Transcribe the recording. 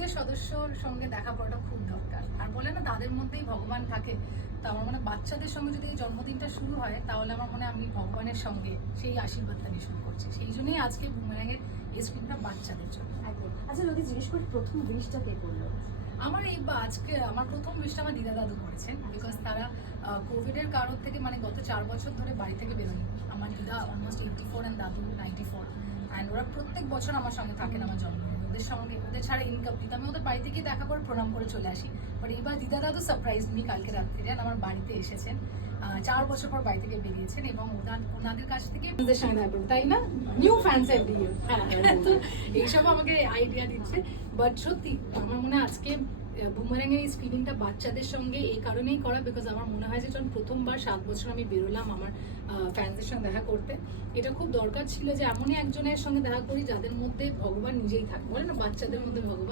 পরিবারের সদস্যর সঙ্গে দেখা করাটা খুব দরকার। আর বলে না তাদের মধ্যেই ভগবান থাকে, তো আমার মনে হয় বাচ্চাদের সঙ্গে যদি এই জন্মদিনটা শুরু হয় তাহলে আমার মনে হয় আমি ভগবানের সঙ্গে সেই আশীর্বাদটা নিয়ে শুরু করছি। সেই জন্যই আজকে বুমেরাঙের এই স্ক্রিনটা বাচ্চাদের জন্য। আচ্ছা যদি জিজ্ঞেস করি প্রথম উইশটা কে করলো? আমার এই আজকে আমার প্রথম উইশটা আমার দিদা দাদু করেছেন, বিকজ তারা কোভিডের কারণ থেকে মানে গত 4 বছর ধরে বাড়ি থেকে বেরোয়নি। আমার দিদা অলমোস্ট 84 অ্যান্ড দাদু 94, অ্যান্ড ওরা প্রত্যেক বছর আমার সঙ্গে থাকেন আমার জন্মদিনে। ওদের সঙ্গে ওদের ছাড়া ইনকমপ্লিট, আমি ওদের বাড়িতে গিয়ে দেখা করে প্রণাম করে চলে আসি। বাট এইবার দিদা দাদু সারপ্রাইজ নি কালকে রাত্রিরে আমার বাড়িতে এসেছেন। 4 বছর পর বাড়ি থেকে বেরিয়েছেন এবং ওনাদের কাছ থেকে ওদের সঙ্গে দেখা করবো, তাই না? New fans every year. তো এইসব আমাকে আইডিয়া দিচ্ছে। বাট সত্যি আমার মনে হয় আজকে বুমেরাঙের এই স্ক্রিনিংটা বাচ্চাদের সঙ্গে এই কারণেই করা, বিকজ আমার মনে হয় যে যখন প্রথমবার 7 বছর আমি বেরোলাম আমার ফ্যান্সদের সঙ্গে দেখা করতে, এটা খুব দরকার ছিল যে এমনই একজনের সঙ্গে দেখা করি যাদের মধ্যে ভগবান নিজেই থাকে। বলে না বাচ্চাদের মধ্যে ভগবান